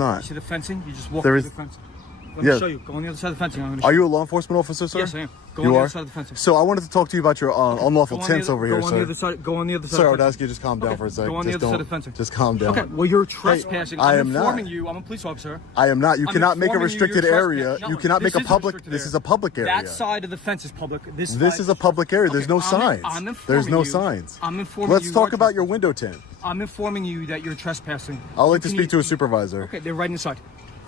Not. You see the fencing? You just walk There through is. the fencing. Let me show you. Go on the other side of the fencing. I'm gonna show Are you a law enforcement officer, sir? Yes, I am. Go You on the are? other side of the fencing. So I wanted to talk to you about your unlawful tents over here, Go on sir. the other side. Go on the other side. Sir, I of would the ask you to just calm down for a second. Go on the Just other side don't- of the fencing. Just calm down. Okay. Well, you're trespassing. I I'm am not. informing you. I'm a police officer. I am not. You I'm cannot make a informing you restricted you're area. trespassing. You No, cannot make a this is public. restricted This area. is a public area. That side of the fence is public. This is a public area. There's no Okay, signs. I'm There's informing no you. signs. I'm informing Let's you. talk you're about your trespassing. window tint. I'm informing you that you're trespassing. I'd like to Can speak you- to a supervisor. Okay, they're right inside.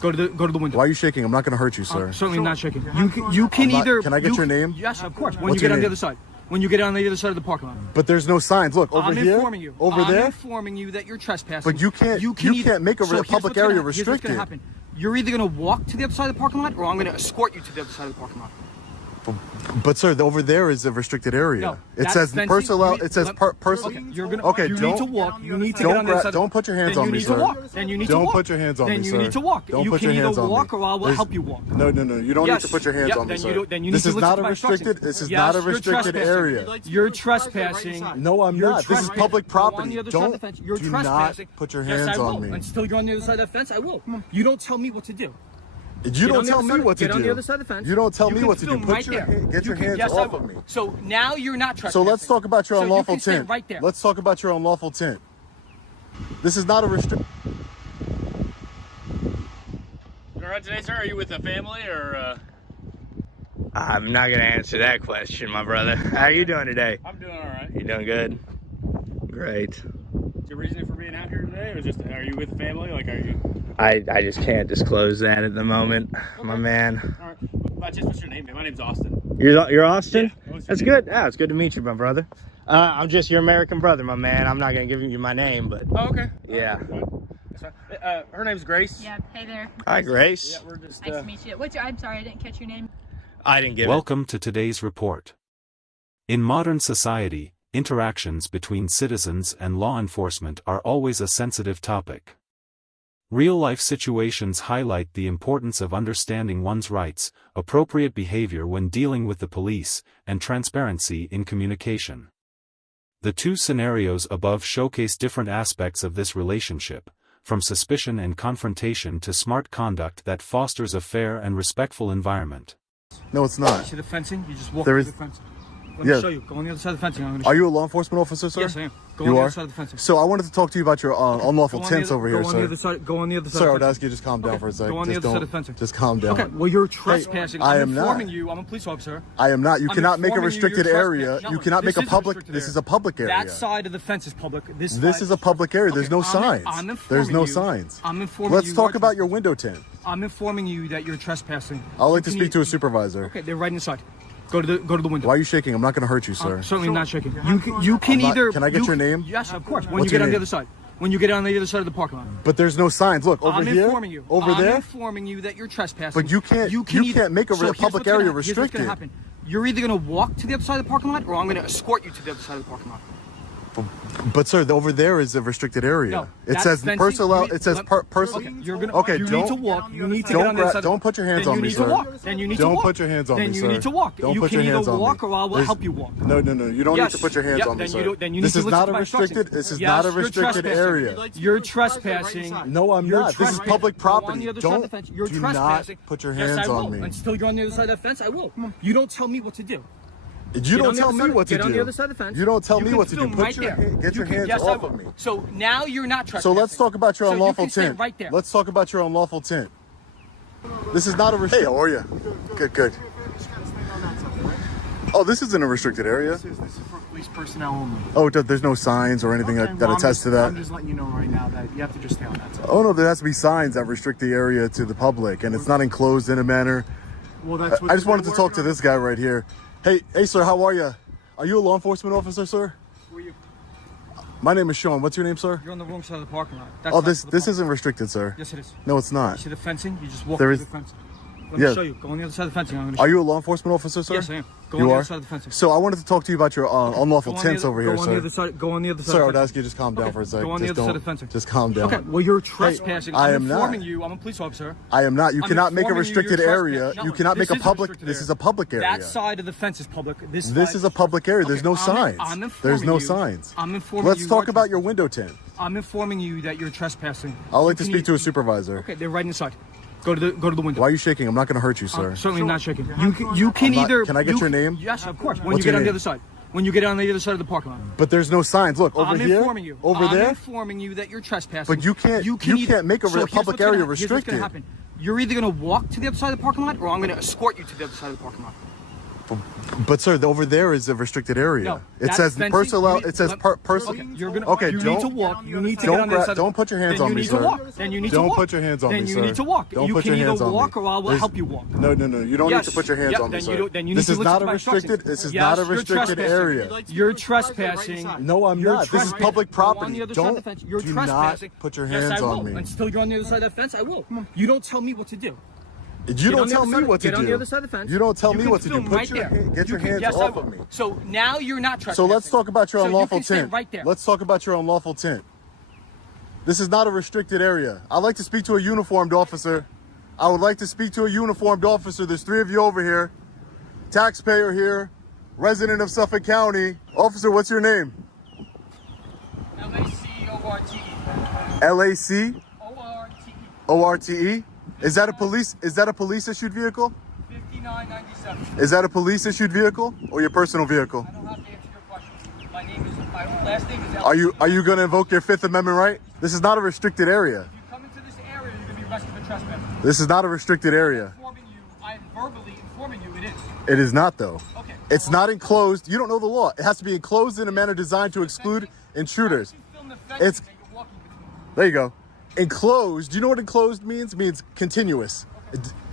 Go to the window. Why are you shaking? I'm not going to hurt you, sir. I'm certainly not shaking. You can not- either. can I get your name? Yes, of course. When What's you your get on the name? other side. When you get on the other side of the parking lot. But there's no signs. Look over I'm here. informing you. Over I'm there. informing you that you're trespassing. But you can't make a So here's public what's area gonna- here's what's restricted. gonna happen. You're either going to walk to the other side of the parking lot, or I'm going to escort you to the other side of the parking lot. But sir, over there is a restricted area. No, it that's says fencing. personal. You- It says Okay, person. you're gonna. Okay, you don't- need to walk. You need to don't get on the other side. don't put your hands then on you me, need sir. to walk. Then you need to Don't walk. put your hands on then me, you sir. need to walk. Don't you put can your hands either on walk me. or I will There's- help you walk. No. You don't Yes. need to put your hands Yep, on me, then sir. you don't- then you This need is to not listen a to my restricted. instructions. This is Yes, not a you're restricted trespassing. area. You're trespassing. No, I'm You're not. This is trespassing. public Go on property. the other side of Don't the fence. You're do trespassing. not put your Yes, hands I will. on me. Until you're on the other side of the fence, I will. You don't tell me what to do. You Get don't on the tell other me side- what to Get on the do. other side of the fence. You don't tell me can what to do. film Put right your there. get your You can- hands yes, I off will. of me. So now you're not trespassing. So let's talk about your So unlawful you can stay tint. right there. Let's talk about your unlawful tint. This is not a restrict. You all right today, sir? Are you with a family or? I'm not gonna answer that question, my brother. How are you doing today? I'm doing all right. You doing good? Great. Is your reasoning for being out here today, or just are you with a family? Like, are you? I just can't disclose that at the moment, my man. All right. By chance, what's your name? My name's Austin. You're Austin? Yeah, what's your That's name? good. Yeah, it's good to meet you, my brother. I'm just your American brother, my man. I'm not gonna give you my name, but Oh, okay. yeah. That's fine. Her name's Grace. Yeah, hey there. Hi, Grace. Yeah, we're just. Nice to meet you. I'm sorry, I didn't catch your name. I didn't get Welcome to today's report. In modern society, interactions between citizens and law enforcement are always a sensitive topic. Real-life situations highlight the importance of understanding one's rights, appropriate behavior when dealing with the police, and transparency in communication. The two scenarios above showcase different aspects of this relationship, from suspicion and confrontation to smart conduct that fosters a fair and respectful environment. No, it's not. See the fencing? You just walk There through is- the fencing. Let Yeah. me show you. Go on the other side of the fencing. I'm gonna show Are you a law enforcement officer, sir? Yes, I am. Go You on the are? other side of the fencing. So I wanted to talk to you about your unlawful Go on the tents other- over here, Go on the sir. other side. Go on the other side. Sir, I of would the ask you to just calm down Okay, for a second. go on the Just other side don't- of the fencing. Just calm down. Okay, well, you're trespassing. I I'm am not. informing you. I'm a police officer. I am not. You I'm cannot make a informing you restricted you're area. trespassing. You No, cannot make a this is public. restricted This area. is a public area. That side of the fence is public. This This is a public area. There's Okay, no signs. I'm There's informing no you. signs. I'm informing Let's you talk are about your trespassing. window tint. I'm informing you that you're trespassing. I'd like to Can speak to a supervisor. Okay, they're right inside. Go to the window. Why are you shaking? I'm not going to hurt you, sir. I'm certainly not shaking. You can not- either. can I get your name? Yes, of course. When What's you get your on the name? other side. When you get on the other side of the parking lot. But there's no signs. Look over I'm here. informing you. Over I'm there. informing you that you're trespassing. But you can't make a So here's public what's area gonna- here's what's restricted. gonna happen. You're either going to walk to the other side of the parking lot, or I'm going to escort you to the other side of the parking lot. But sir, over there is a restricted area. No, it that's says fencing. personal. You- It says let- person. Okay, you're gonna. Okay, you don't- need to walk. You need to don't get on the other side. don't put your hands then on you me, need sir. to walk. Then you need Don't to walk. put your hands on then me, you sir. need to walk. Don't you put can your hands either on walk me. or I will There's- help you walk. No. You don't Yes. need to put your hands Yep, on me, then sir. you don't- then you This need is to not listen a to my restricted. instructions. This is Yes, not a you're restricted trespassing. area. You're trespassing. No, I'm You're not. This is trespassing. public Go on property. the other side of Don't the fence. You're do trespassing. not put your Yes, hands I on will. me. Until you're on the other side of the fence, I will. You don't tell me what to do. You Get don't on the tell other me side- what to do. Get on the other side of the fence. You don't tell me can what to do. film Put right your there. get your You can- hands yes, I off will. of me. So now you're not trespassing. So let's talk about your So you unlawful can stay tint. right there. Let's talk about your unlawful tint. This is not a restricted. Hey, how are you? Good. Oh, this isn't a restricted area. This is for police personnel only. Oh, there's no signs or anything Okay, that well, attests to that. I'm just letting you know right now that you have to just stay on that side. Oh no, there has to be signs that restrict the area to the public, and it's not enclosed in a manner. Well, that's what I just wanted to we're talk to working this guy right here. Hey, sir, how are you? Are you a law enforcement officer, sir? Who are you? My name is Sean. What's your name, sir? You're on the wrong side of the parking lot. That's Oh, not this for the this park. isn't restricted, sir. Yes, it is. No, it's You not. see the fencing? You just walk There through is- the fencing. Let me Yeah. show you. Go on the other side of the fencing. I'm gonna Are show you a law enforcement officer, sir? Yes, I am. Go You on the are? other side of the fencing. So I wanted to talk to you about your unlawful Go on the tints other- over here, Go on the sir. other side. Go on the other side. Sir, I of would the ask you to just calm down Okay, for a second. go on the Just other side don't- of the fencing. Just calm down. Okay, well, you're trespassing. I I'm am not. informing you. I'm a police officer. I am not. You I'm cannot make a informing you restricted you're area. trespassing. You No, cannot make this a is public. restricted This area. is a public area. That side of the fence is public. This Is a public area. There's Okay, no signs. I'm There's informing no you. signs. I'm informing you. Let's talk are about your trespassing. window tint. I'm informing you that you're trespassing. I'd like to Can speak you- to a supervisor. Okay, they're right inside. Go to the window. Why are you shaking? I'm not going to hurt you, sir. I'm certainly not shaking. You can I'm not- either. can I get your name? Yes, of course. When What's you get your on the name? other side. When you get on the other side of the parking lot. But there's no signs. Look, over I'm here, informing you. over I'm there. informing you that you're trespassing. But you can't- you either- can't make a So here's public what's gonna area hap- here's what's gonna restricted. happen. You're either going to walk to the other side of the parking lot, or I'm going to escort you to the other side of the parking lot. But sir, over there is a restricted area. No, it that's says fencing. personal. You need- It says personal. Okay, you're gonna. Okay, you don't- need to walk. You need to don't get on the other side. don't put your hands then on you me, need sir. to walk. Then you need to Don't walk. put your hands on then me, you sir. need to walk. Don't you put can your hands either on walk me. or I will There's- help you walk. No. You don't Yes. need to put your hands Yeah, on me, then sir. you don't- then you This need is to not listen a to my restricted. instructions. This is Yes, not a you're restricted trespassing. area. You're trespassing. No, I'm You're not. This is trespassing. public Go on property. the other side of Don't the fence. You're do not trespassing. put your Yes, hands I will. on me. Until you're on the other side of the fence, I will. You don't tell me what to do. You Get don't on the tell other me side- what to get on the do. other side of the fence. You don't tell me can what to do. film Put right your there. get your You can- hands yes, I off will. of me. So now you're not trespassing. So let's talk about your So you unlawful can stay tint. right there. Let's talk about your unlawful tint. This is not a restricted area. I'd like to speak to a uniformed officer. I would like to speak to a uniformed officer. There's 3 of you over here. Taxpayer here, resident of Suffolk County. Officer, what's your name? LACORTE. LAC ORTE. ORTE. Is that a police issued vehicle? 5997. Is that a police issued vehicle or your personal vehicle? I don't have to answer your question. My last name is Are you going to invoke your 5th Amendment right? This is not a restricted area. If you come into this area, you're going to be arrested for trespassing. This is not a restricted area. I'm verbally informing you it is. It is not though. Okay. It's not enclosed. You don't know the law. It has to be enclosed in a manner designed to exclude intruders. It's there you go. Enclosed. Do you know what enclosed means? It means continuous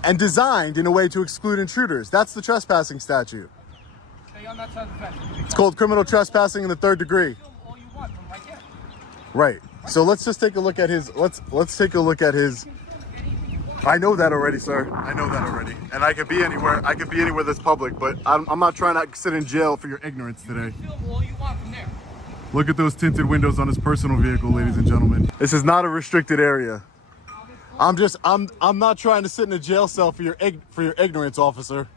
and designed in a way to exclude intruders. That's the trespassing statute. Stay on that side of the fence. It's called criminal trespassing in the 3rd degree. Film all you want from right there. Right. So let's just take a look at his. Let's take a look at his. I know that already, sir. I know that already. And I could be anywhere. I could be anywhere that's public, but I'm not trying to sit in jail for your ignorance today. Film all you want from there. Look at those tinted windows on his personal vehicle, ladies and gentlemen. This is not a restricted area. I'm not trying to sit in a jail cell for your ignorance, officer.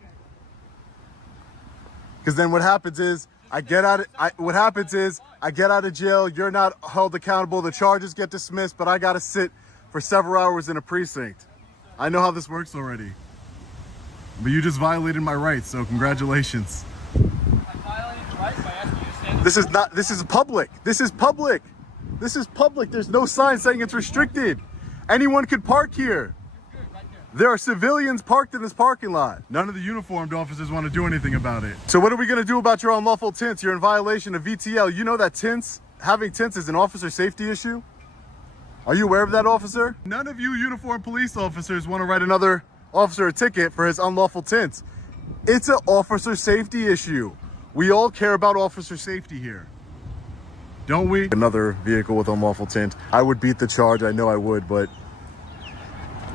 Because then what happens is I get out of jail, you're not held accountable, the charges get dismissed, but I gotta sit for several hours in a precinct. I know how this works already. But you just violated my rights, so congratulations. I violated your rights by asking you to stand. This is public. This is public. This is public. There's no sign saying it's restricted. Anyone could park here. There are civilians parked in this parking lot. None of the uniformed officers want to do anything about it. So what are we going to do about your unlawful tints? You're in violation of VTL. You know that having tints is an officer safety issue? Are you aware of that, officer? None of you uniformed police officers want to write another officer a ticket for his unlawful tints. It's an officer safety issue. We all care about officer safety here. Don't we? Another vehicle with unlawful tint. I would beat the charge, I know I would, but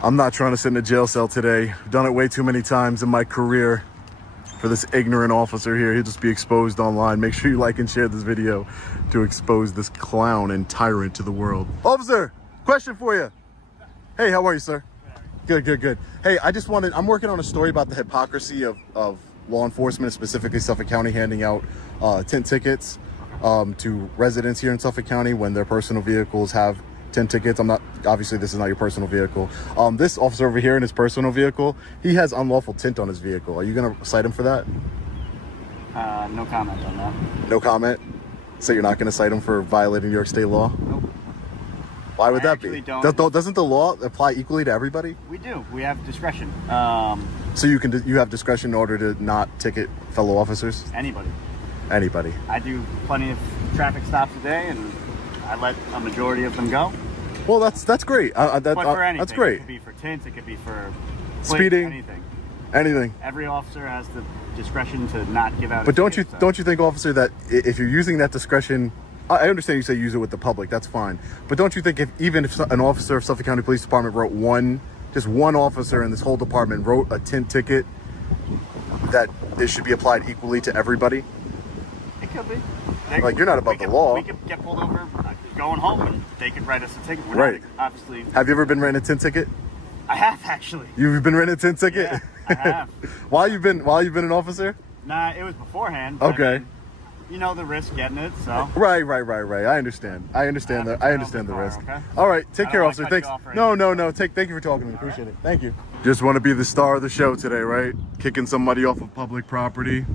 I'm not trying to sit in a jail cell today. I've done it way too many times in my career for this ignorant officer here. He'll just be exposed online. Make sure you like and share this video to expose this clown and tyrant to the world. Officer, question for you. Hey, how are you, sir? Good. Hey, I'm working on a story about the hypocrisy of law enforcement, specifically Suffolk County, handing out tint tickets to residents here in Suffolk County when their personal vehicles have tint tickets. Obviously this is not your personal vehicle. This officer over here in his personal vehicle, he has unlawful tint on his vehicle. Are you gonna cite him for that? No comment on that. No comment? So you're not gonna cite him for violating New York state law? Nope. Why would I that be? actually don't. Doesn't the law apply equally to everybody? We do. We have discretion. So you have discretion in order to not ticket fellow officers? Anybody. Anybody. I do plenty of traffic stops a day, and I let a majority of them go. Well, that's great. But for anything, That's great. It could be for tints. It could be for Speeding. Anything. Anything. Every officer has the discretion to not give out. But don't you ticket, so. think, officer, that if you're using that discretion, I understand you say use it with the public, that's fine. But don't you think even if an officer of Suffolk County Police Department wrote one just one officer in this whole department wrote a tint ticket, that it should be applied equally to everybody? It could be. Like, you're not above the law. We could get pulled over going home, and they could write us a ticket. We're Right. not, obviously. Have you ever been written a tint ticket? I have, actually. You've been written a tint ticket? Yeah, I have. While you've been an officer? Nah, it was beforehand. But Okay. I mean, you know the risk getting it, so. Right. I understand. I understand the risk. Okay? All right, take I care, don't wanna officer. cut Thanks. you off or No. anything. Thank you for talking to me. Appreciate it. Thank you. Just want to be the star of the show today, right? Kicking somebody off of public property,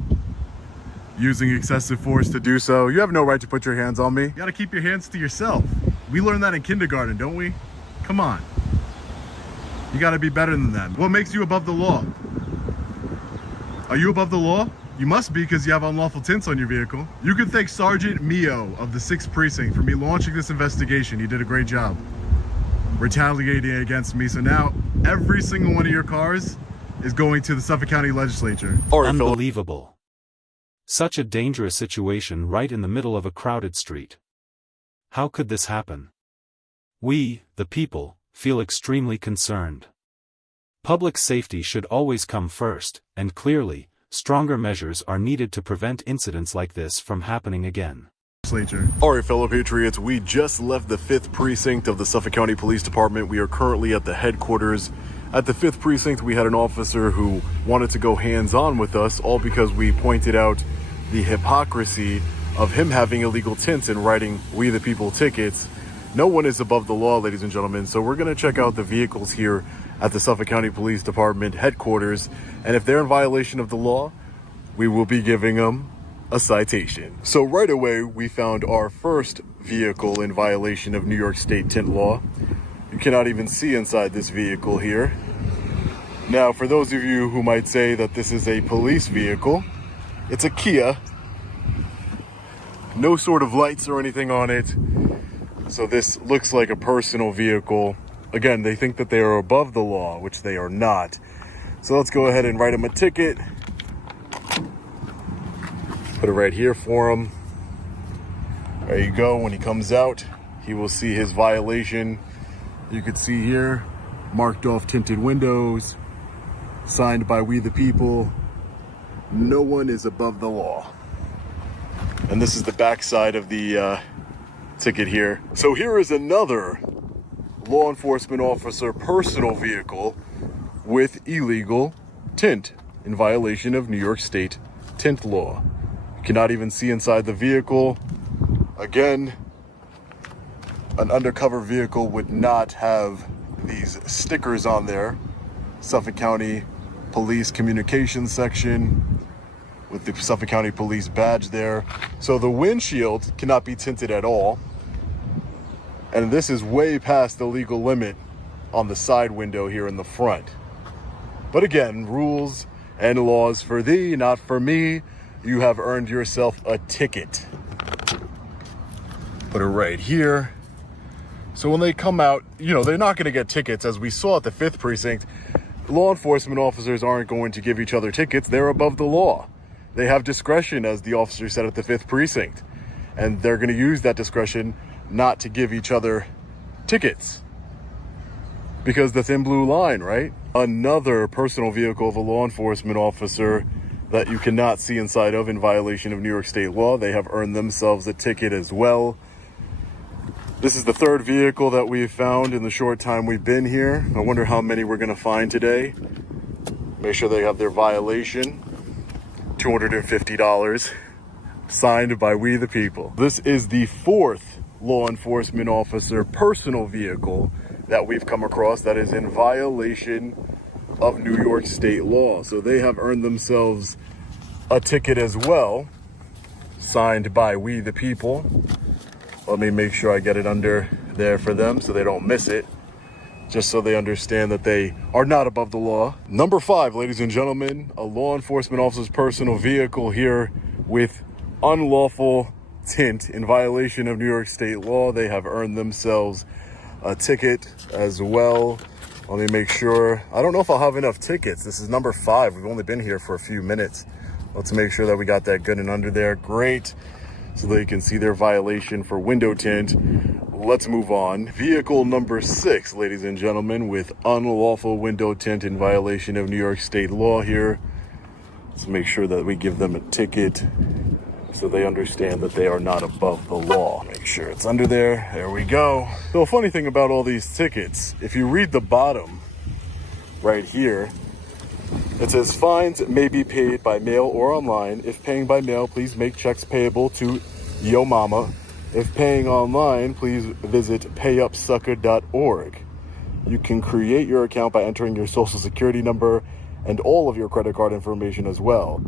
using excessive force to do so. You have no right to put your hands on me. You got to keep your hands to yourself. We learned that in kindergarten, don't we? Come on. You got to be better than that. What makes you above the law? Are you above the law? You must be, because you have unlawful tints on your vehicle. You can thank Sergeant Mio of the 6th Precinct for me launching this investigation. He did a great job retaliating against me. So now every single one of your cars is going to the Suffolk County Legislature. Unbelievable. Such a dangerous situation right in the middle of a crowded street. How could this happen? We, the people, feel extremely concerned. Public safety should always come first, and clearly, stronger measures are needed to prevent incidents like this from happening again. All right, fellow patriots, we just left the 5th Precinct of the Suffolk County Police Department. We are currently at the headquarters. At the 5th Precinct, we had an officer who wanted to go hands-on with us, all because we pointed out the hypocrisy of him having illegal tints and writing "We the People" tickets. No one is above the law, ladies and gentlemen, so we're going to check out the vehicles here at the Suffolk County Police Department headquarters, and if they're in violation of the law, we will be giving them a citation. So right away, we found our first vehicle in violation of New York State tint law. You cannot even see inside this vehicle here. Now, for those of you who might say that this is a police vehicle, it's a Kia. No sort of lights or anything on it. So this looks like a personal vehicle. Again, they think that they are above the law, which they are not. So let's go ahead and write him a ticket. Put it right here for him. There you go. When he comes out, he will see his violation. You can see here, marked off tinted windows, signed by "We the People." No one is above the law. And this is the back side of the ticket here. So here is another law enforcement officer personal vehicle with illegal tint in violation of New York State tint law. You cannot even see inside the vehicle. Again, an undercover vehicle would not have these stickers on there. Suffolk County Police Communications section with the Suffolk County Police badge there. So the windshield cannot be tinted at all. And this is way past the legal limit on the side window here in the front. But again, rules and laws for thee, not for me. You have earned yourself a ticket. Put it right here. So when they come out, you know, they're not going to get tickets. As we saw at the 5th Precinct, law enforcement officers aren't going to give each other tickets. They're above the law. They have discretion, as the officer said at the 5th Precinct. And they're going to use that discretion not to give each other tickets. Because the thin blue line, right? Another personal vehicle of a law enforcement officer that you cannot see inside of in violation of New York State law. They have earned themselves a ticket as well. This is the third vehicle that we've found in the short time we've been here. I wonder how many we're gonna find today. Make sure they have their violation. $250, signed by "We the People." This is the fourth law enforcement officer personal vehicle that we've come across that is in violation of New York State law. So they have earned themselves a ticket as well, signed by "We the People." Let me make sure I get it under there for them so they don't miss it, just so they understand that they are not above the law. Number 5, ladies and gentlemen, a law enforcement officer's personal vehicle here with unlawful tint in violation of New York State law. They have earned themselves a ticket as well. Let me make sure. I don't know if I'll have enough tickets. This is number 5. We've only been here for a few minutes. Let's make sure that we got that good and under there. Great. So they can see their violation for window tint. let's move on. Vehicle number 6, ladies and gentlemen, with unlawful window tint in violation of New York State law here. Let's make sure that we give them a ticket so they understand that they are not above the law. Make sure it's under there. There we go. So a funny thing about all these tickets, if you read the bottom right here, it says fines may be paid by mail or online. If paying by mail, please make checks payable to Yo Mama. If paying online, please visit payupsucker.org. You can create your account by entering your social security number and all of your credit card information as well.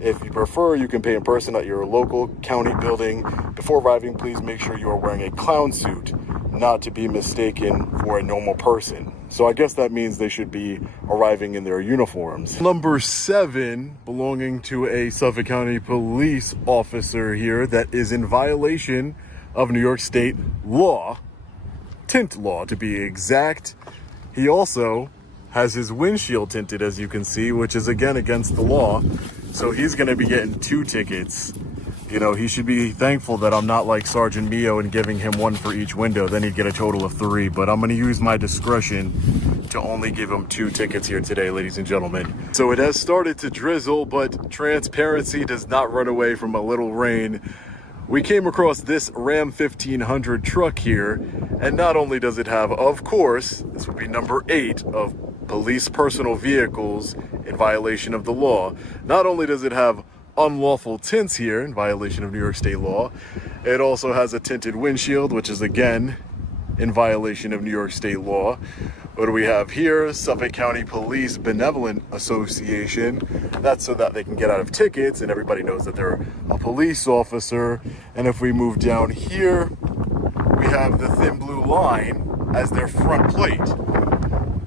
If you prefer, you can pay in person at your local county building. Before arriving, please make sure you are wearing a clown suit, not to be mistaken for a normal person. So I guess that means they should be arriving in their uniforms. Number 7, belonging to a Suffolk County police officer here that is in violation of New York State law, tint law to be exact. He also has his windshield tinted, as you can see, which is again against the law. So he's going to be getting 2 tickets. You know, he should be thankful that I'm not like Sergeant Mio and giving him 1 for each window. Then he'd get a total of 3. But I'm going to use my discretion to only give him 2 tickets here today, ladies and gentlemen. So it has started to drizzle, but transparency does not run away from a little rain. We came across this Ram 1500 truck here, and not only does it have, of course, this would be number 8 of police personal vehicles in violation of the law. Not only does it have unlawful tints here in violation of New York State law, it also has a tinted windshield, which is again in violation of New York State law. What do we have here? Suffolk County Police Benevolent Association. That's so that they can get out of tickets and everybody knows that they're a police officer. And if we move down here, we have the thin blue line as their front plate.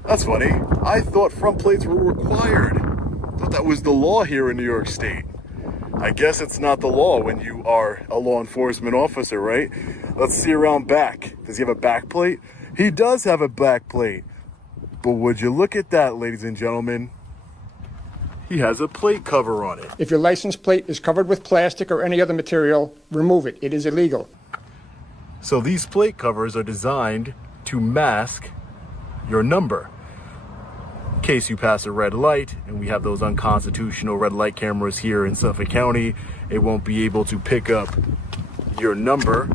That's funny. I thought front plates were required. I thought that was the law here in New York State. I guess it's not the law when you are a law enforcement officer, right? Let's see around back. Does he have a back plate? He does have a back plate. But would you look at that, ladies and gentlemen? He has a plate cover on it. If your license plate is covered with plastic or any other material, remove it. It is illegal. So these plate covers are designed to mask your number. In case you pass a red light, and we have those unconstitutional red light cameras here in Suffolk County, it won't be able to pick up your number.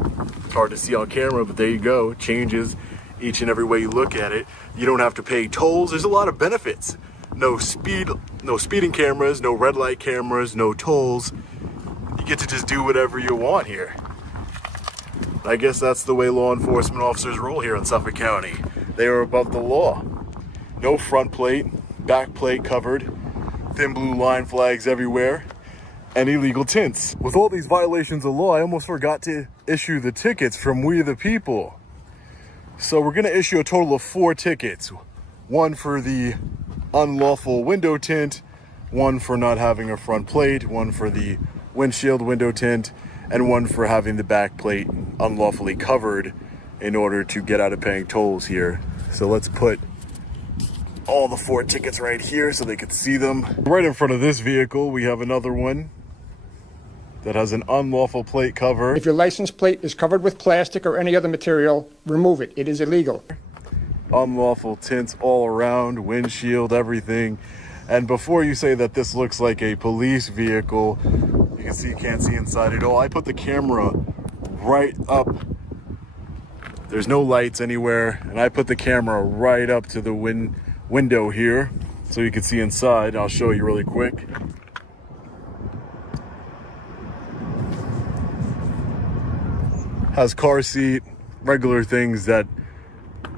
It's hard to see on camera, but there you go. It changes each and every way you look at it. You don't have to pay tolls. There's a lot of benefits. No speeding cameras, no red light cameras, no tolls. You get to just do whatever you want here. I guess that's the way law enforcement officers roll here in Suffolk County. They are above the law. No front plate, back plate covered, thin blue line flags everywhere, and illegal tints. With all these violations of law, I almost forgot to issue the tickets from We the People. So we're gonna issue a total of 4 tickets. 1 for the unlawful window tint, 1 for not having a front plate, 1 for the windshield window tint, and 1 for having the back plate unlawfully covered in order to get out of paying tolls here. So let's put all the 4 tickets right here so they could see them. Right in front of this vehicle, we have another one that has an unlawful plate cover. If your license plate is covered with plastic or any other material, remove it. It is illegal. Unlawful tints all around, windshield, everything. And before you say that this looks like a police vehicle, you can see you can't see inside at all. I put the camera right up. There's no lights anywhere, and I put the camera right up to the window here so you can see inside. I'll show you really quick. Has car seat, regular things that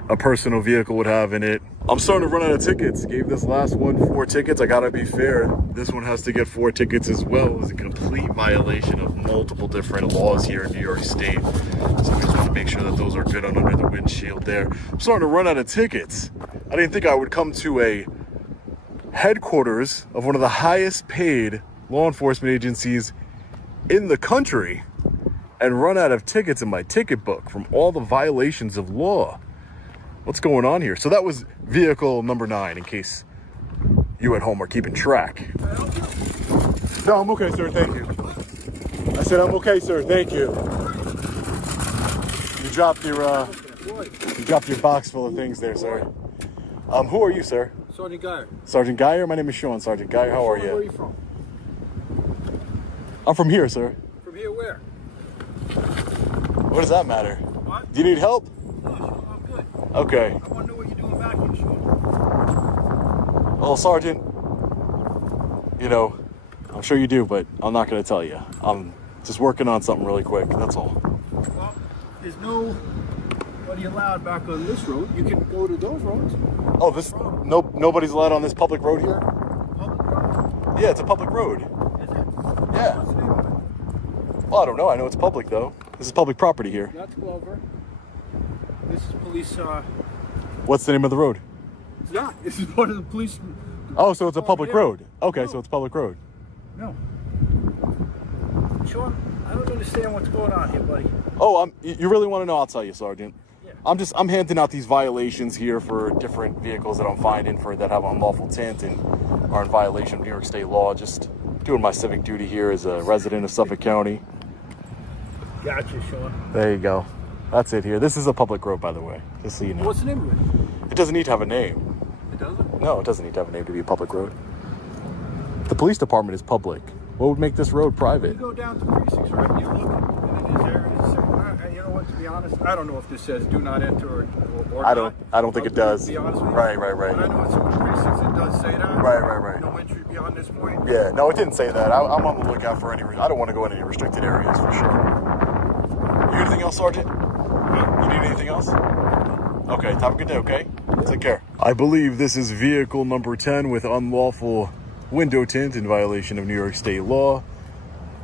a personal vehicle would have in it. I'm starting to run out of tickets. Gave this last one 4 tickets. I gotta be fair. This one has to get 4 tickets as well. It's a complete violation of multiple different laws here in New York State. So we just want to make sure that those are good under the windshield there. I'm starting to run out of tickets. I didn't think I would come to a headquarters of one of the highest paid law enforcement agencies in the country and run out of tickets in my ticket book from all the violations of law. What's going on here? So that was vehicle number 9, in case you at home are keeping track. No, I'm okay, sir. Thank you. I said I'm okay, sir. Thank you. You dropped your box full of things there, sir. Who are you, sir? Sergeant Geyer. Sergeant Geyer? My name is Sean. Sergeant Geyer, how are Where are you? you from? I'm from here, sir. From here where? What does that matter? What? Do you need help? No, I'm good. Okay. I want to know what you're doing back here, Sean. Well, Sergeant, you know, I'm sure you do, but I'm not going to tell you. I'm just working on something really quick, that's all. Well, there's nobody allowed back on this road. You can go to those roads. Oh, nobody's allowed on this public road here? Public road. Yeah, it's a public road. Is it? Yeah. What's the name of it? Well, I don't know. I know it's public, though. This is public property here. That's Glover. This is police, What's the name of the road? it's not. This is one of the police. Oh, so it's a public yeah. road. Okay, No. so it's a public road. No. Sean, I don't understand what's going on here, buddy. Oh, you really want to know? I'll tell you, Sergeant. Yeah. I'm handing out these violations here for different vehicles that I'm finding that have unlawful tint and are in violation of New York State law. Just doing my civic duty here as a resident of Suffolk County. Gotcha, Sean. There you go. That's it here. This is a public road, by the way, just so you know. What's the name of it? It doesn't need to have a name. It doesn't? No, it doesn't need to have a name to be a public road. The police department is public. What would make this road You private? go down to precincts, right? You look, and it is there, and it's, you know what, to be honest, I don't know if this says do not enter or I not. don't think it does. To be honest with you. Right. But I know in some of the precincts it does say that. Right. No entry beyond this point. Yeah, no, it didn't say that. I'm on the lookout for any. I don't want to go in any restricted areas for sure. You need anything else, Sergeant? You need anything else? Okay, have a good day, okay? Take care. I believe this is vehicle number 10 with unlawful window tint in violation of New York State law.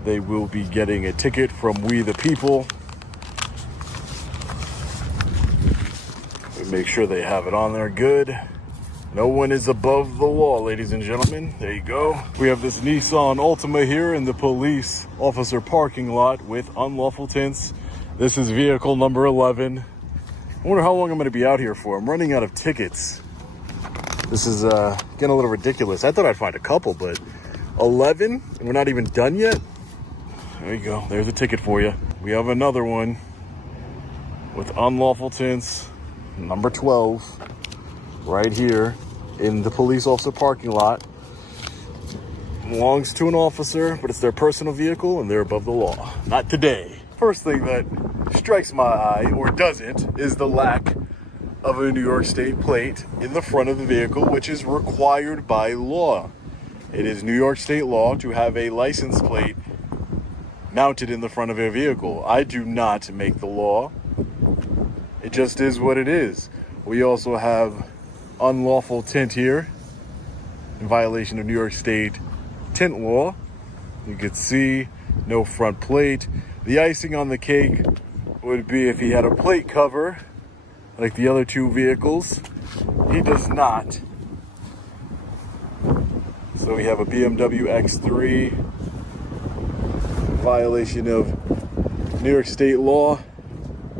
They will be getting a ticket from We the People. Make sure they have it on there good. No one is above the law, ladies and gentlemen. There you go. We have this Nissan Altima here in the police officer parking lot with unlawful tints. This is vehicle number 11. I wonder how long I'm going to be out here for. I'm running out of tickets. This is getting a little ridiculous. I thought I'd find a couple, but 11? And we're not even done yet? There you go. There's a ticket for you. We have another one with unlawful tints. Number 12. Right here in the police officer parking lot. Belongs to an officer, but it's their personal vehicle and they're above the law. Not today. First thing that strikes my eye, or doesn't, is the lack of a New York State plate in the front of the vehicle, which is required by law. It is New York State law to have a license plate mounted in the front of a vehicle. I do not make the law. It just is what it is. We also have unlawful tint here in violation of New York State tint law. You can see no front plate. The icing on the cake would be if he had a plate cover like the other two vehicles. He does not. So we have a BMW X3 violation of New York State law,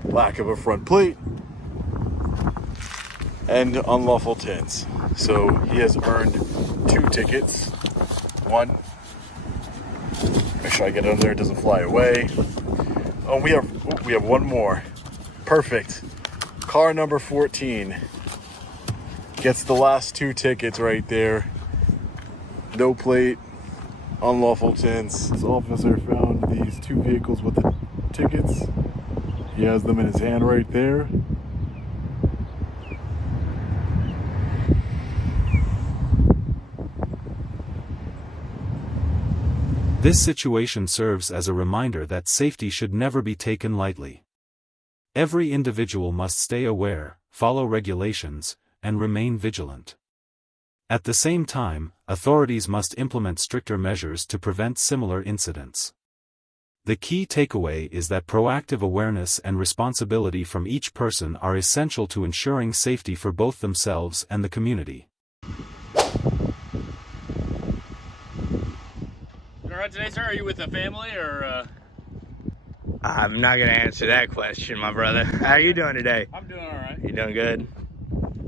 lack of a front plate, and unlawful tints. So he has earned 2 tickets. One, make sure I get it under there, it doesn't fly away. Oh, we have one more. Perfect. Car number 14 gets the last 2 tickets right there. No plate, unlawful tints. This officer found these 2 vehicles with the tickets. He has them in his hand right there. This situation serves as a reminder that safety should never be taken lightly. Every individual must stay aware, follow regulations, and remain vigilant. At the same time, authorities must implement stricter measures to prevent similar incidents. The key takeaway is that proactive awareness and responsibility from each person are essential to ensuring safety for both themselves and the community. Alright today, sir? Are you with a family or I'm not gonna answer that question, my brother. How are you doing today? I'm doing alright. You doing good?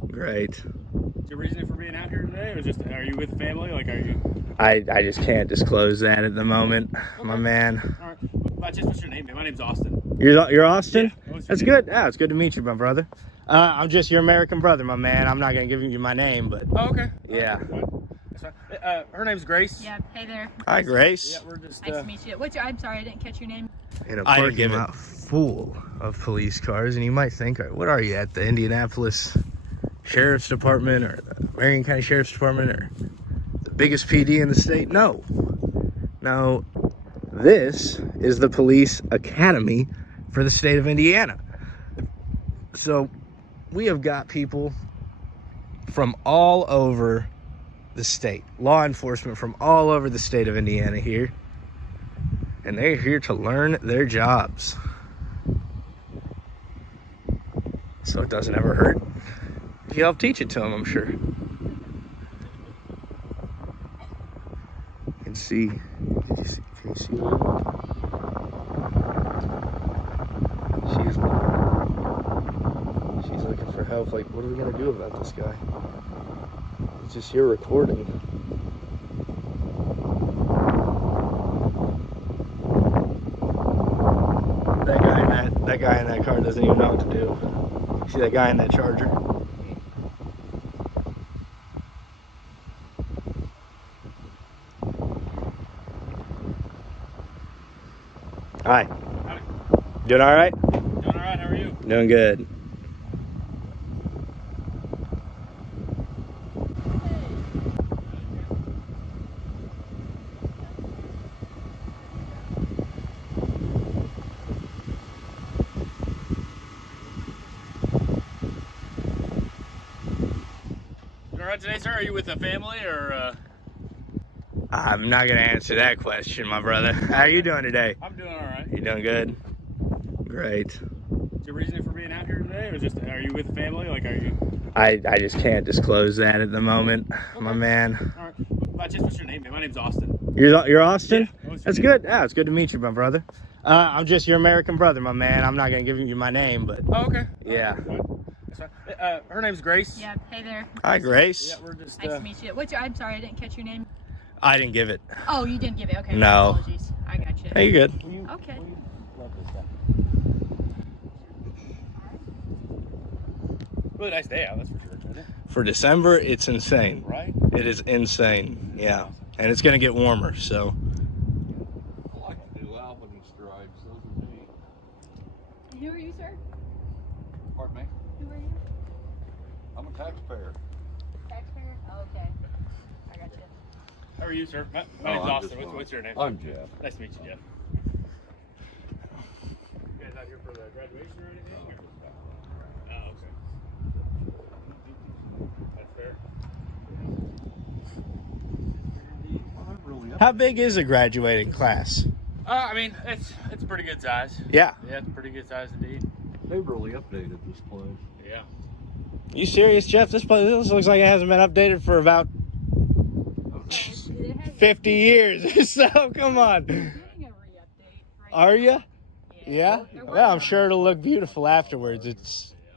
Great. Is your reason for being out here today, or just are you with family? Like, are you? I just can't disclose that at the moment, my man. Alright. What's your name? My name's Austin. You're Austin? Yeah, That's good. Yeah, it's good to meet you, my brother. I'm just your American brother, my man. I'm not gonna give you my name, but Oh, okay. yeah. That's fine. Her name's Grace. Yeah, hey there. Hi, Grace. Yeah, we're just. Nice to meet you. I'm sorry, I didn't catch your name. In a parking lot full of police cars, and you might think, what are you at, the Indianapolis Sheriff's Department or the Marion County Sheriff's Department or the biggest PD in the state? No. No, this is the police academy for the state of Indiana. So we have got people from all over the state, law enforcement from all over the state of Indiana here, and they're here to learn their jobs. So it doesn't ever hurt if you help teach it to them, I'm sure. You can see, can you see she's looking for help. Like, what are we gonna do about this guy? He's just here recording. That guy in that car doesn't even know what to do. See that guy in that Charger? Hi. Howdy. Doing all right? Doing all right. How are you? Doing good. Doing all right today, sir? Are you with a family or? I'm not gonna answer that question, my brother. How are you doing today? I'm doing all right. You doing good? Great. Is your reasoning for being out here today, or just are you with a family? Like, are you? I just can't disclose that at the moment, my man. All right. Just what's your name? My name's Austin. You're Austin? Yeah. What's your That's name? good. Yeah, it's good to meet you, my brother. I'm just your American brother, my man. I'm not gonna give you my name, but Oh, okay. yeah. That's fine. Her name's Grace. Yeah, hey there. Hi, Grace. Nice to meet you. I'm sorry, I didn't catch your name. I didn't give it. Oh, you didn't give it. Okay. No. Apologies. I got you. Hey, you good? Okay. Really nice day out. That's for sure. Isn't it? For December, it's insane. Right. It is insane. Yeah, and it's gonna get warmer. So I like to do albany stripes. Those are neat. Who are you, sir? Pardon me? Who are you? I'm a taxpayer. Taxpayer? Oh, okay. I got you. How are you, sir? My Oh, name's I'm Austin. just fine. What's your name? I'm Jeff. Nice to meet you, Jeff. You guys out here for the graduation or anything? Oh, okay. That's fair. how big is a graduating class? I mean, it's a pretty good size. Yeah. Yeah, it's a pretty good size indeed. They've really updated this place. Yeah. You serious, Jeff? This looks like it hasn't been updated for about 50 years. So come on. Doing a re-update right Are now. you? Yeah. Well, I'm sure it'll look beautiful afterwards. It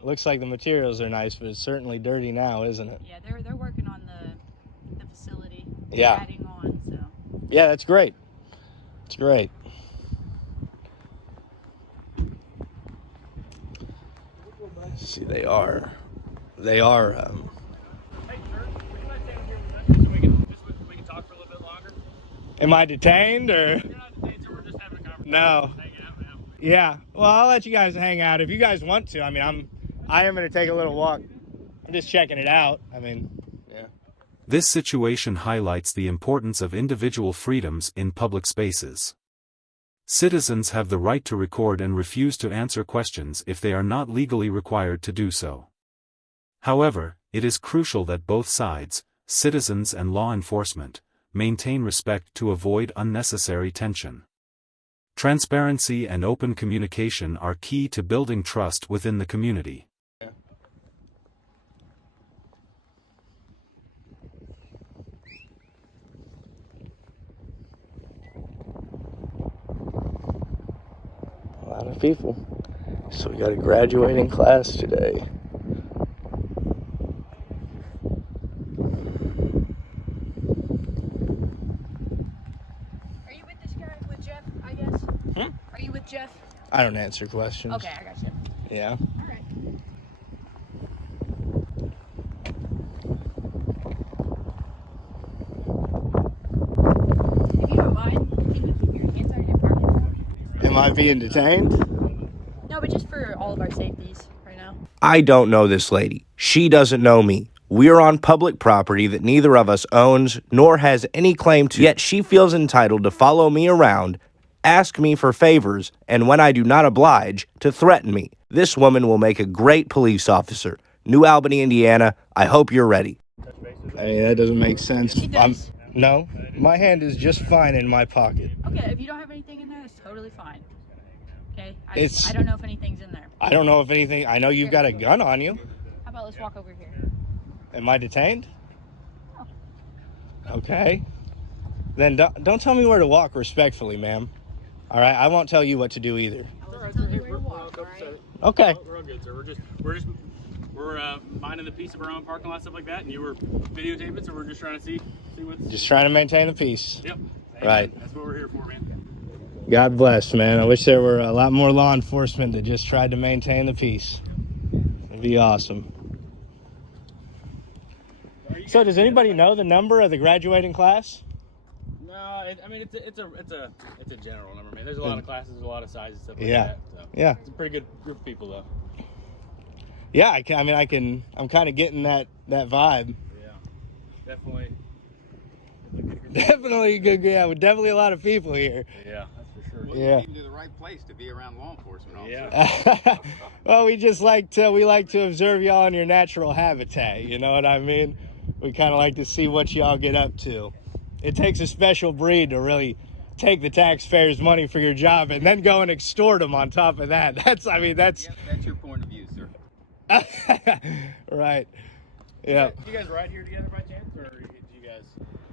looks like the materials are nice, but it's certainly dirty now, isn't it? Yeah, they're working on the facility. Yeah. Adding on, so. Yeah, that's great. It's great. See, they are. Hey, sir, would you mind standing here with us so we can talk for a little bit longer? Am I detained or? You're not detained, sir. We're just having a conversation. No. Hanging out now. Yeah. Well, I'll let you guys hang out if you guys want to. I mean, I am going to take a little walk. I'm just checking it out. I mean, yeah. This situation highlights the importance of individual freedoms in public spaces. Citizens have the right to record and refuse to answer questions if they are not legally required to do so. However, it is crucial that both sides, citizens and law enforcement, maintain respect to avoid unnecessary tension. Transparency and open communication are key to building trust within the community. A lot of people. So we got a graduating class today. Are you with this guy, with Jeff, I guess? Hmm? Are you with Jeff? I don't answer questions. Okay, I got you. Yeah. All right. If you don't mind, can you keep your hands on your pocket? Am I being detained? No, but just for all of our safeties right now. I don't know this lady. She doesn't know me. We're on public property that neither of us owns nor has any claim to. Yet she feels entitled to follow me around, ask me for favors, and when I do not oblige, to threaten me. This woman will make a great police officer. New Albany, Indiana. I hope you're ready. I mean, that doesn't make sense. It does. No, my hand is just fine in my pocket. Okay, if you don't have anything in there, it's totally fine. Okay? It's- I don't know if anything's in there. I don't know if anything. I know you've got a gun on you. How about let's walk over here? Am I detained? No. Okay. Then don't tell me where to walk respectfully, ma'am. All right, I won't tell you what to do either. I wasn't telling you where to walk, all right? Okay. We're all good, sir. We're minding the peace of our own parking lot, stuff like that, and you were videotaping, so we're just trying to see what's. Just trying to maintain the peace. Yep. Right. That's what we're here for, man. God bless, man. I wish there were a lot more law enforcement that just tried to maintain the peace. It'd be awesome. So, does anybody know the number of the graduating class? No, I mean it's a general number, man. There's a lot of classes, a lot of sizes, stuff like Yeah. that. So. Yeah. It's a pretty good group of people, though. Yeah, I'm kind of getting that vibe. Yeah, definitely. Definitely good. Yeah, with definitely a lot of people here. Yeah, that's for sure. Yeah. You came to the right place to be around law enforcement officers. Yeah. Well, we like to observe y'all in your natural habitat. You know what I mean? We kind of like to see what y'all get up to. It takes a special breed to really take the taxpayers' money for your job and then go and extort them on top of that. That's That's your point of view, sir. right. Yeah. Do you guys ride here together by chance, or do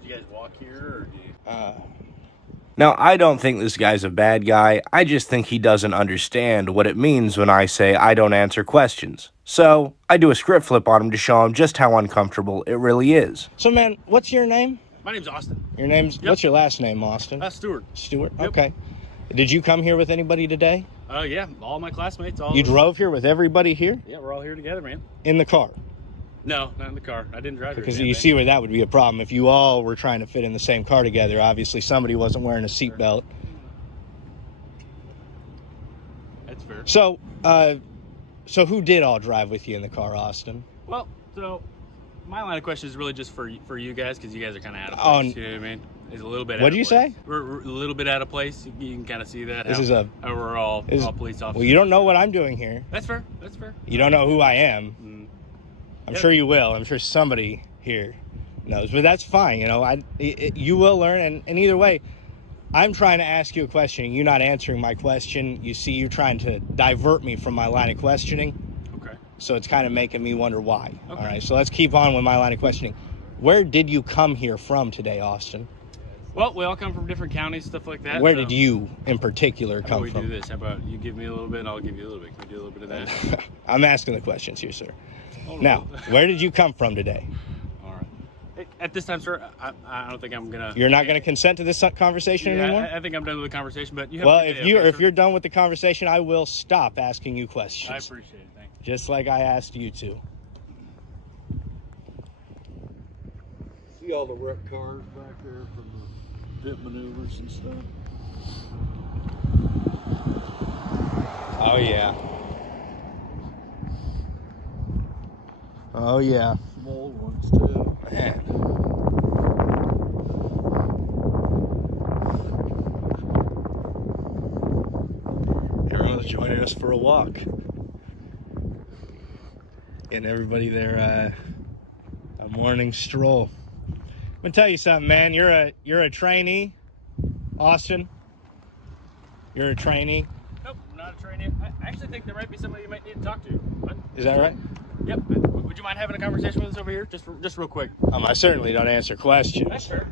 you guys walk here, or do you? Now, I don't think this guy's a bad guy. I just think he doesn't understand what it means when I say I don't answer questions. So, I do a script flip on him to show him just how uncomfortable it really is. So, man, what's your name? My name's Austin. Your name's... Yep. What's your last name, Austin? Stewart. Stewart? Yep. Okay. Did you come here with anybody today? Yeah, all my classmates. You drove here with everybody here? Yeah, we're all here together, man. In the car? No, not in the car. I didn't drive here. Because today, you man. see where that would be a problem. If you all were trying to fit in the same car together, obviously somebody wasn't wearing a seatbelt. That's fair. So who did all drive with you in the car, Austin? Well, so my line of question is really just for you guys, because you guys are kind of out of Oh, place. You know what I mean? It's a little bit. What'd you say? We're a little bit out of place. You can kind of see that. This how, is a- how we're all police officers. Well, you don't know what I'm doing here. That's fair. That's fair. You don't know who I am. I'm Yep. sure you will. I'm sure somebody here knows, but that's fine. You know, you will learn, and either way, I'm trying to ask you a question. You're not answering my question. You see, you're trying to divert me from my line of questioning. Okay. So it's kind of making me wonder why. Okay. All right, so let's keep on with my line of questioning. Where did you come here from today, Austin? Well, we all come from different counties, stuff like that. Where so did you, in particular, how come about we from? do this? How about you give me a little bit, and I'll give you a little bit. Can we do a little bit of that? I'm asking the questions here, sir. Oh, Now, where did you come from today? All right. At this time, sir, I don't think I'm gonna. You're not going to consent to this conversation anymore? I think I'm done with the conversation. But you have Well, a good if day, you okay, if sir? you're done with the conversation, I will stop asking you questions. I appreciate it. Thank you. Just like I asked you to. See all the wrecked cars back there from the pit maneuvers and stuff? Oh yeah. Oh yeah. Small ones too. Man. Everyone's joining us for a walk. Getting everybody their a morning stroll. I'm gonna tell you something, man. You're a trainee, Austin. You're a trainee. Nope, I'm not a trainee. I actually think there might be somebody you might need to talk to. But, Is that right? Yep. Would you mind having a conversation with us over here, just real quick? I certainly don't answer questions. That's fair.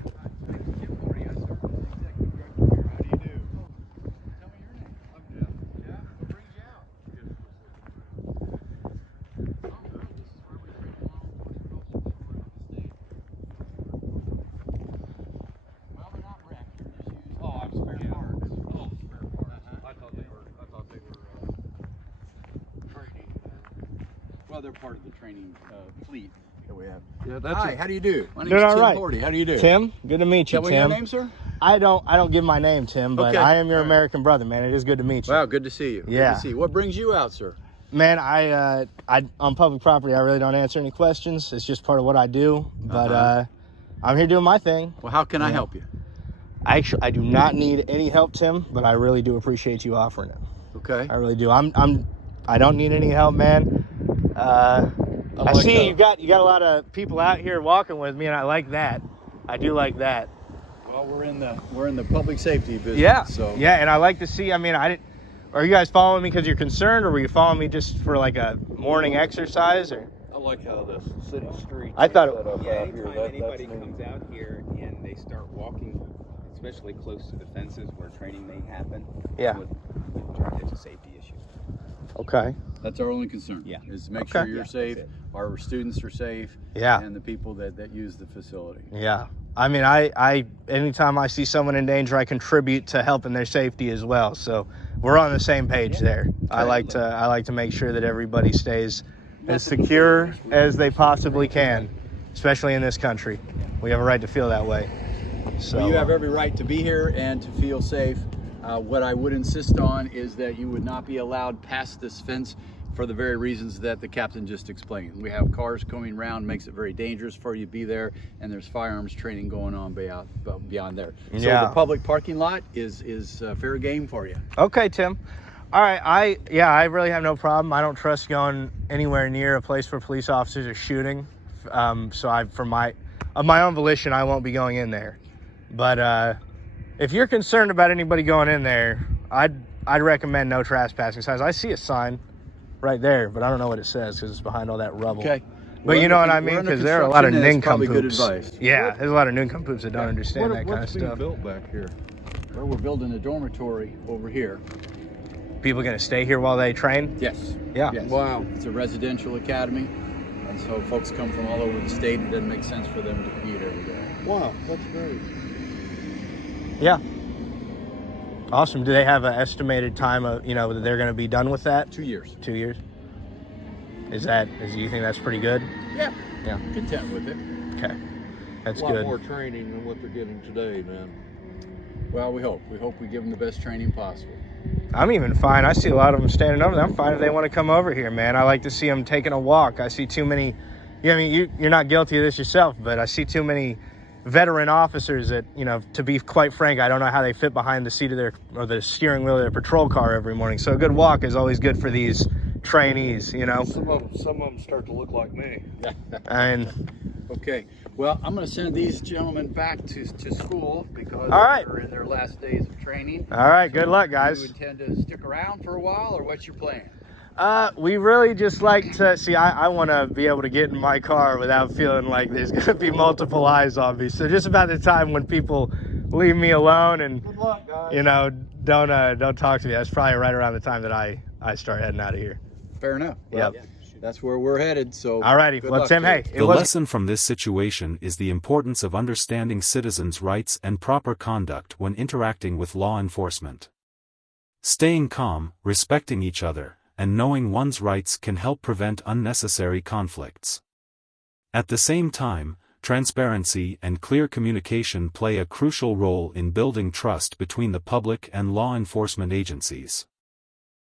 Oh, I'm spare parts. Oh, spare parts. I thought they other part of the training fleet that we have. Yeah, that's Hi, how do you do? My name's Doing all Tim right. Lordy. How do you do? Tim, good to meet you, Tell me Tim. your name, sir? I don't give my name, Tim, but Okay. I am your All right. American brother, man. It is good to meet you. Wow, good to see you. Yeah. Good to see you. What brings you out, sir? Man, I on public property, I really don't answer any questions. It's just part of what I do. But I'm here doing my thing. Well, how can I help you? I do not need any help, Tim, but I really do appreciate you offering it. Okay. I really do. I don't need any help, man. I see you got a lot of people out here walking with me, and I like that. I do like that. Well, we're in the public safety business. Yeah. So Yeah, and I like to see. I mean, are you guys following me because you're concerned, or were you following me just for like a morning exercise? Or I like how the city streets. I thought are set up Yeah, out here. anytime That's anybody neat. comes out here and they start walking, especially close to the fences where training may happen, Yeah. it's a safety issue. Okay. that's our only concern. Yeah. Is to make Okay. sure you're Yeah, safe, that's it. our students are safe, Yeah. and the people that use the facility. Yeah. I mean, I anytime I see someone in danger, I contribute to helping their safety as well. So we're on the same page there. I like to make sure that everybody stays as secure as they possibly can, especially in this country. We have a right to feel that way. So Well, you have every right to be here and to feel safe. What I would insist on is that you would not be allowed past this fence for the very reasons that the captain just explained. We have cars coming around, makes it very dangerous for you to be there, and there's firearms training going on beyond there. So Yeah. the public parking lot is fair game for you. Okay, Tim. All right, I really have no problem. I don't trust going anywhere near a place where police officers are shooting. So of my own volition, I won't be going in there. But if you're concerned about anybody going in there, I'd recommend no trespassing signs. I see a sign right there, but I don't know what it says because it's behind all that rubble. Okay. But you know what I mean? Because there are a lot of probably good nincompoops. advice. Yeah, there's a lot of nincompoops that don't understand that kind of What's being stuff. built back here? Well, we're building a dormitory over here. People gonna stay here while they train? Yes. Yeah. Yes. Wow. It's a residential academy, and so folks come from all over the state. It doesn't make sense for them to commute every day. Wow, that's great. Yeah. Awesome. Do they have an estimated time of, that they're going to be done with that? 2 years. 2 years? Do you think that's pretty good? Yeah. Yeah. Content with it. Okay. That's A lot good. more training than what they're getting today, man. Well, we hope. We hope we give them the best training possible. I'm even fine. I see a lot of them standing over there. I'm fine if they want to come over here, man. I like to see them taking a walk. I see too many, you're not guilty of this yourself, but I see too many veteran officers that, to be quite frank, I don't know how they fit behind the seat of the steering wheel of their patrol car every morning. So a good walk is always good for these trainees, Some of them start to look like me. And Okay. Well, I'm going to send these gentlemen back to school because All right. they're in their last days of training. all right, good luck, Do guys. you intend to stick around for a while, or what's your plan? We really just like to see, I want to be able to get in my car without feeling like there's going to be multiple eyes on me. So just about the time when people leave me alone and, Good luck, guys. don't talk to me, that's probably right around the time that I start heading out of here. Fair enough. Yep. That's where we're headed. So. All righty. good Well, luck Tim, to you. hey, The lesson from this situation is the importance of understanding citizens' rights and proper conduct when interacting with law enforcement. Staying calm, respecting each other, and knowing one's rights can help prevent unnecessary conflicts. At the same time, transparency and clear communication play a crucial role in building trust between the public and law enforcement agencies.